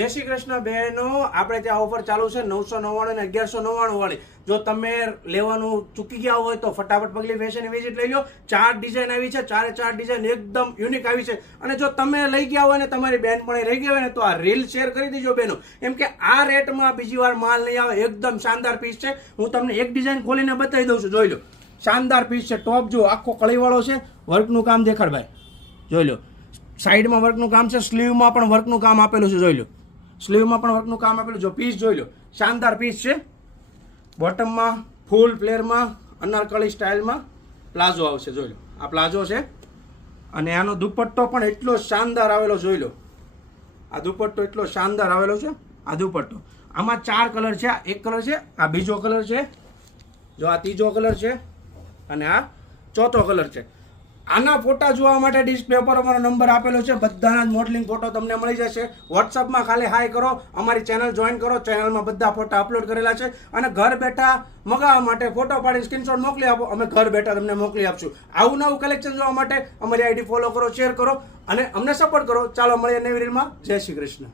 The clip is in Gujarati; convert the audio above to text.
જય શ્રી કૃષ્ણ બહેનો, આપણે ત્યાં ઓફર ચાલુ છે 999 અને 1199 વાળી. જો તમે લેવાનું ચૂકી ગયા હોય તો ફટાફટ પગલી ફેશન વિઝિટ લઈ લો. 4 ડિઝાઇન આવી છે, 4 ડિઝાઇન એકદમ યુનિક આવી છે. અને જો તમે લઈ ગયા હોય ને તમારી બેન પણ રહી ગઈ હોય ને તો આ રીલ શેર કરી દેજો બહેનો, એમ કે આ રેટમાં બીજી વાર માલ નહીં આવે. એકદમ શાનદાર પીસ છે. હું તમને એક ડિઝાઇન ખોલીને બતાવી દઉં છું, જોઈ લો. શાનદાર પીસ છે. ટોપ જો આખો કળીવાળો છે, વર્કનું કામ દેખાડ ભાઈ, જોઈ લો. સાઈડમાં વર્કનું કામ છે, સ્લીવમાં પણ વર્કનું કામ આપેલું છે, જોઈ લો. સ્લીવમાં પણ વર્કનું કામ આપેલું. જો પીસ જોઈ લો, શાનદાર પીસ છે. બોટમમાં ફૂલ ફ્લેરમાં અનારકલી સ્ટાઇલમાં પ્લાઝો આવશે, જોઈ લો. આ પ્લાઝો છે અને આનો દુપટ્ટો પણ એટલો શાનદાર આવેલો, જોઈ લો. આ દુપટ્ટો એટલો શાનદાર આવેલો છે. આ દુપટ્ટો આમાં 4 કલર છે. આ એક કલર છે, આ બીજો કલર છે, જો આ ત્રીજો કલર છે અને આ ચોથો કલર છે. આના ફોટા જોવા માટે ડિસ્પ્લે પર અમારો નંબર આપેલો છે. બધાના જ મોડલિંગ ફોટો તમને મળી જશે. વોટ્સઅપમાં ખાલી હાય કરો, અમારી ચેનલ જોઈન કરો. ચેનલમાં બધા ફોટા અપલોડ કરેલા છે અને ઘર બેઠા મગાવવા માટે ફોટો પાડી સ્ક્રીનશોટ મોકલી આપો, અમે ઘર બેઠા તમને મોકલી આપશું. આવું નવું કલેક્શન જોવા માટે અમારી આઈડી ફોલો કરો, શેર કરો અને અમને સપોર્ટ કરો. ચાલો મળીએ નવી રીલમાં. જય શ્રી કૃષ્ણ.